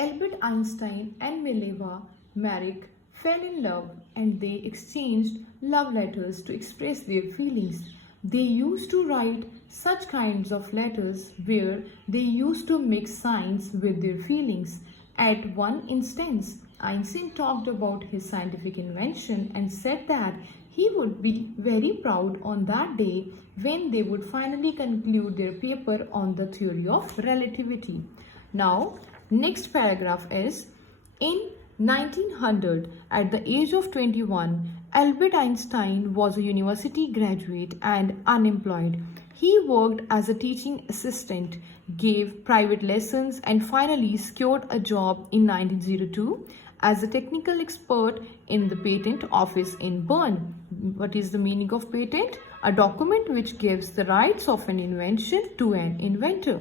Albert Einstein and Mileva Maric fell in love and they exchanged love letters to express their feelings. They used to write such kinds of letters where they used to mix science with their feelings. At one instance, Einstein talked about his scientific invention and said that he would be very proud on that day when they would finally conclude their paper on the theory of relativity. Now, next paragraph is, in 1900, at the age of 21, Albert Einstein was a university graduate and unemployed. He worked as a teaching assistant, gave private lessons, and finally secured a job in 1902 as a technical expert in the patent office in Bern. What is the meaning of patent? A document which gives the rights of an invention to an inventor.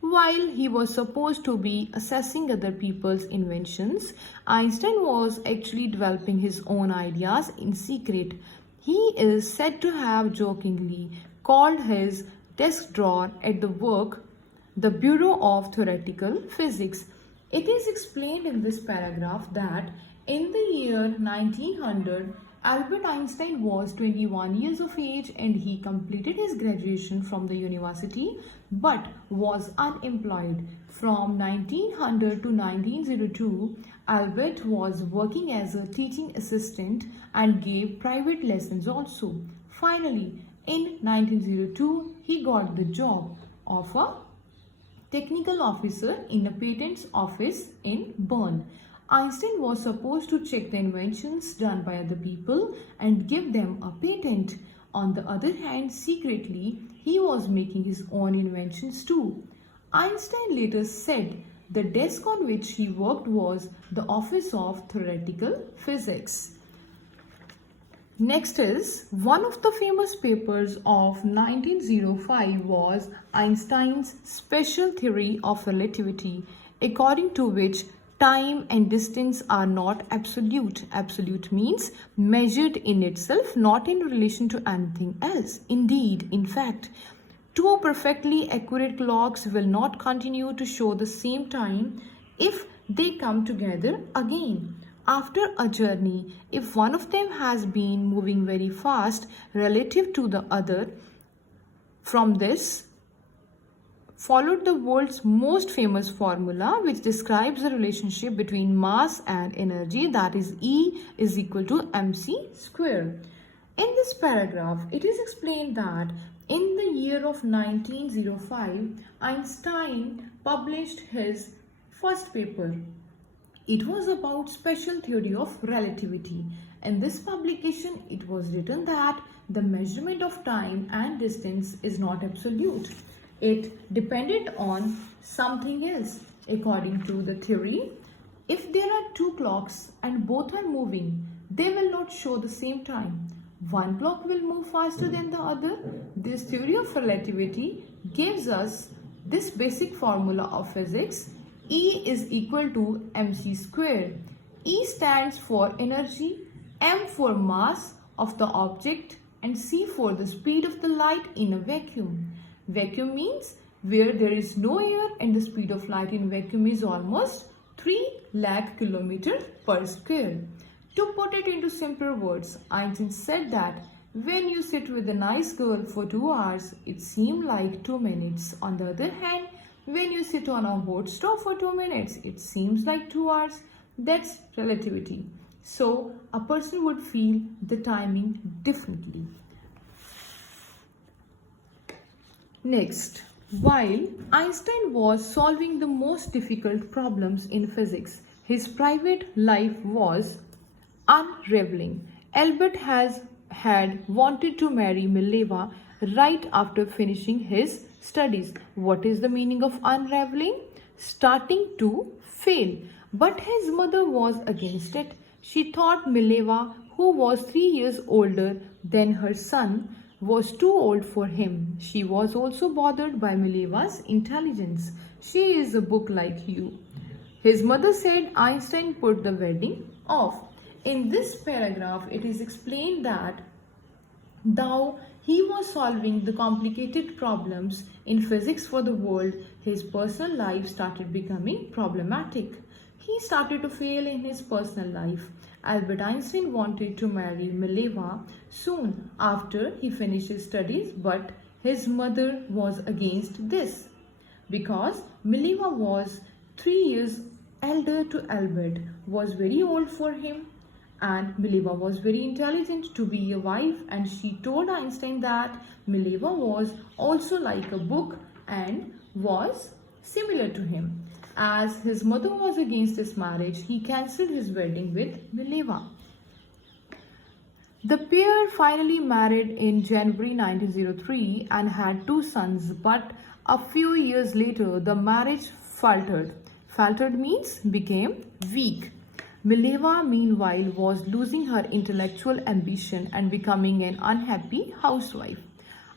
While he was supposed to be assessing other people's inventions, Einstein was actually developing his own ideas in secret. He is said to have jokingly called his desk drawer at the work the Bureau of Theoretical Physics. It is explained in this paragraph that in the year 1900, Albert Einstein was 21 years of age and he completed his graduation from the university but was unemployed. From 1900 to 1902, Albert was working as a teaching assistant and gave private lessons also. Finally, in 1902, he got the job of a technical officer in a patents office in Bern. Einstein was supposed to check the inventions done by other people and give them a patent. On the other hand, secretly, he was making his own inventions too. Einstein later said the desk on which he worked was the Office of Theoretical Physics. Next is, one of the famous papers of 1905 was Einstein's special theory of relativity, according to which time and distance are not absolute. Absolute means measured in itself, not in relation to anything else. Indeed, in fact, two perfectly accurate clocks will not continue to show the same time if they come together again. After a journey, if one of them has been moving very fast relative to the other, from this followed the world's most famous formula which describes the relationship between mass and energy, that is E is equal to mc square. In this paragraph, it is explained that in the year of 1905, Einstein published his first paper. It was about special theory of relativity. In this publication, it was written that the measurement of time and distance is not absolute. It depended on something else. According to the theory, if there are two clocks and both are moving, they will not show the same time. One clock will move faster than the other. This theory of relativity gives us this basic formula of physics. E is equal to mc square. E stands for energy, m for mass of the object, and c for the speed of the light in a vacuum. Vacuum means where there is no air and the speed of light in vacuum is almost 3 lakh kilometers per square. To put it into simpler words, Einstein said that when you sit with a nice girl for 2 hours, it seems like 2 minutes. On the other hand, when you sit on a hot stove for 2 minutes, it seems like 2 hours. That's relativity. So, a person would feel the timing differently. Next, while Einstein was solving the most difficult problems in physics, his private life was unraveling. Albert had wanted to marry Mileva right after finishing his studies. What is the meaning of unraveling? Starting to fail. But his mother was against it. She thought Mileva, who was 3 years older than her son, was too old for him. She was also bothered by Mileva's intelligence. She is a book like you. His mother said Einstein put the wedding off. In this paragraph, it is explained that thou he was solving the complicated problems in physics for the world. His personal life started becoming problematic. He started to fail in his personal life. Albert Einstein wanted to marry Mileva soon after he finished his studies, but his mother was against this because Mileva was 3 years elder to Albert, was very old for him, and Mileva was very intelligent to be a wife, and she told Einstein that Mileva was also like a book and was similar to him. As his mother was against this marriage, he cancelled his wedding with Mileva. The pair finally married in January 1903 and had 2 sons, but a few years later the marriage faltered. Faltered means became weak. Mileva, meanwhile, was losing her intellectual ambition and becoming an unhappy housewife.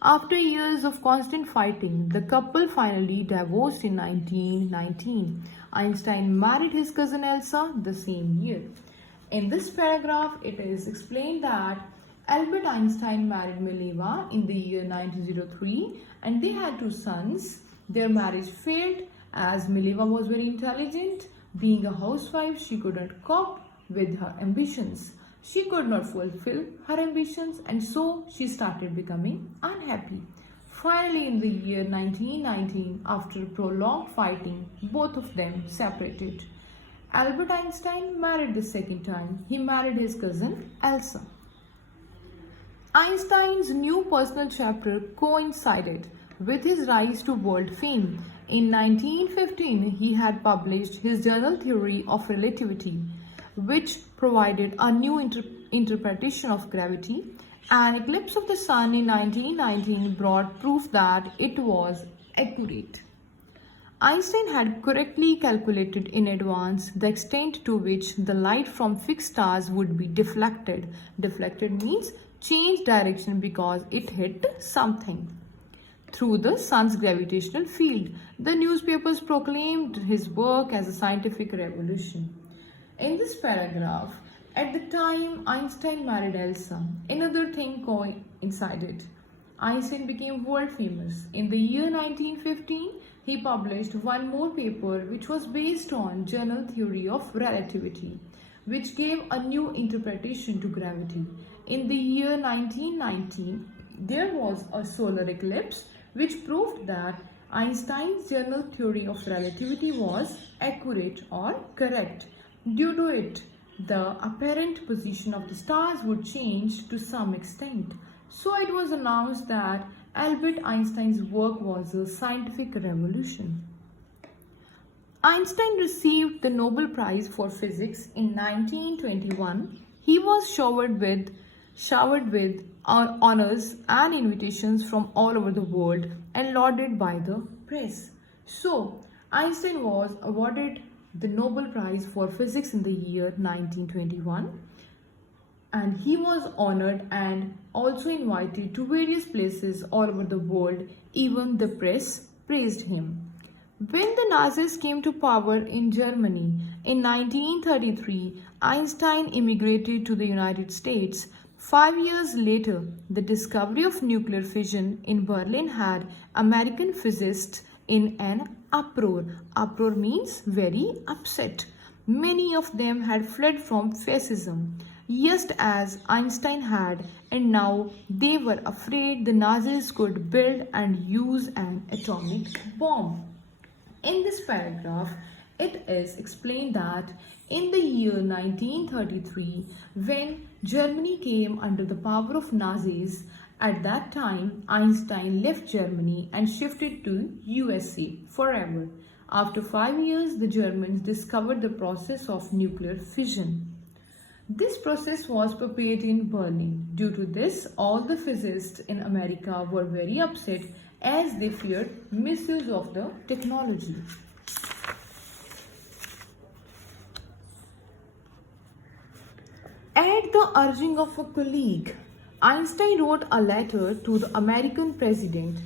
After years of constant fighting, the couple finally divorced in 1919. Einstein married his cousin Elsa the same year. In this paragraph, it is explained that Albert Einstein married Mileva in the year 1903 and they had 2 sons. Their marriage failed as Mileva was very intelligent. Being a housewife, she couldn't cope with her ambitions. She could not fulfill her ambitions and so she started becoming unhappy. Finally, in the year 1919, after prolonged fighting, both of them separated. Albert Einstein married the second time. He married his cousin Elsa. Einstein's new personal chapter coincided with his rise to world fame. In 1915, he had published his general theory of relativity, which provided a new interpretation of gravity. An eclipse of the sun in 1919 brought proof that it was accurate. Einstein had correctly calculated in advance the extent to which the light from fixed stars would be deflected. Deflected means change direction because it hit something. Through the sun's gravitational field, the newspapers proclaimed his work as a scientific revolution. In this paragraph, at the time Einstein married Elsa, another thing coincided. Einstein became world famous. In the year 1915, he published one more paper which was based on general theory of relativity, which gave a new interpretation to gravity. In the year 1919, there was a solar eclipse which proved that Einstein's general theory of relativity was accurate or correct. Due to it, the apparent position of the stars would change to some extent. So it was announced that Albert Einstein's work was a scientific revolution. Einstein received the Nobel Prize for Physics in 1921. He was showered with honors and invitations from all over the world and lauded by the press. So, Einstein was awarded the Nobel Prize for Physics in the year 1921 and he was honored and also invited to various places all over the world. Even the press praised him. When the Nazis came to power in Germany in 1933, Einstein immigrated to the United States. 5 years later, the discovery of nuclear fission in Berlin had American physicists in an uproar. Uproar means very upset. Many of them had fled from fascism, just as Einstein had, and now they were afraid the Nazis could build and use an atomic bomb. In this paragraph, it is explained that in the year 1933, when Germany came under the power of Nazis, at that time Einstein left Germany and shifted to USA forever. After 5 years, the Germans discovered the process of nuclear fission. This process was prepared in Berlin. Due to this, all the physicists in America were very upset as they feared misuse of the technology. At the urging of a colleague, Einstein wrote a letter to the American President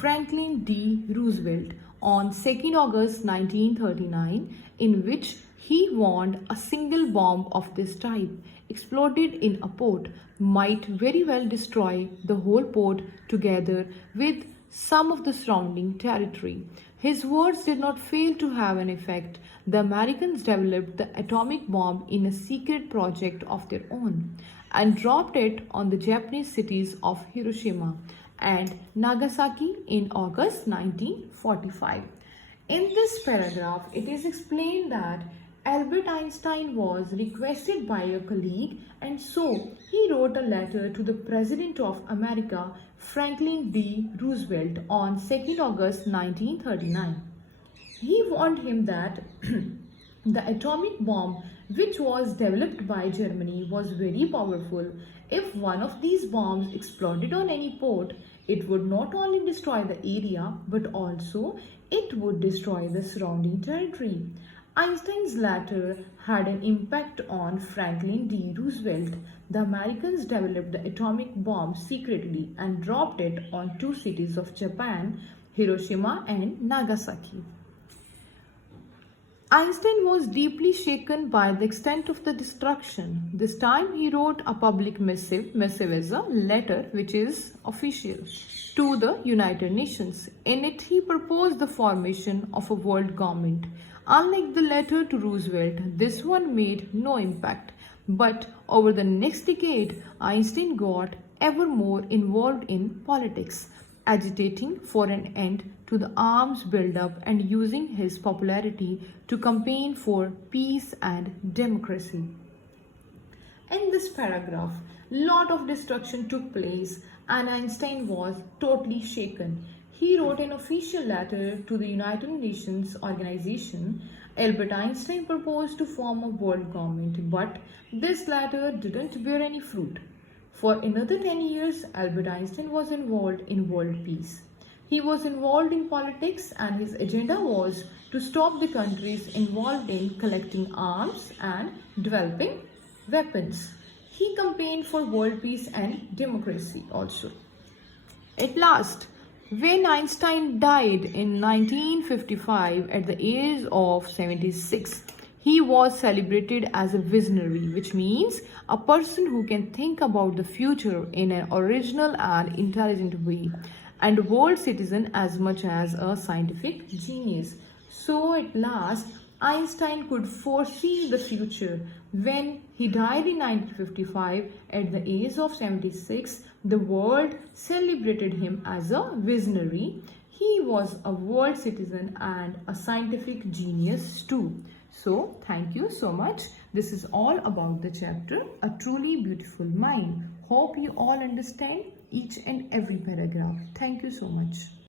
Franklin D. Roosevelt on 2nd August 1939 in which He warned a single bomb of this type exploded in a port might very well destroy the whole port together with some of the surrounding territory. His words did not fail to have an effect. The Americans developed the atomic bomb in a secret project of their own and dropped it on the Japanese cities of Hiroshima and Nagasaki in August 1945. In this paragraph, it is explained that Albert Einstein was requested by a colleague, and so he wrote a letter to the President of America, Franklin D. Roosevelt, on 2nd August 1939. He warned him that the atomic bomb, which was developed by Germany, was very powerful. If one of these bombs exploded on any port, it would not only destroy the area but also it would destroy the surrounding territory. Einstein's letter had an impact on Franklin D. Roosevelt. The Americans developed the atomic bomb secretly and dropped it on two cities of Japan, Hiroshima and Nagasaki. Einstein was deeply shaken by the extent of the destruction. This time he wrote a public missive is a letter which is official, to the United Nations. In it he proposed the formation of a world government. Unlike the letter to Roosevelt, this one made no impact. But over the next decade, Einstein got ever more involved in politics, agitating for an end to the arms buildup and using his popularity to campaign for peace and democracy. In this paragraph, lot of destruction took place and Einstein was totally shaken. He wrote an official letter to the United Nations organization. Albert Einstein proposed to form a world government, but this letter didn't bear any fruit. For another 10 years, Albert Einstein was involved in world peace. He was involved in politics and his agenda was to stop the countries involved in collecting arms and developing weapons. He campaigned for world peace and democracy also. At last, when Einstein died in 1955 at the age of 76, he was celebrated as a visionary, which means a person who can think about the future in an original and intelligent way, and a world citizen as much as a scientific genius. So at last, Einstein could foresee the future. When he died in 1955 at the age of 76, the world celebrated him as a visionary. He was a world citizen and a scientific genius too. So, thank you so much. This is all about the chapter, A Truly Beautiful Mind. Hope you all understand each and every paragraph. Thank you so much.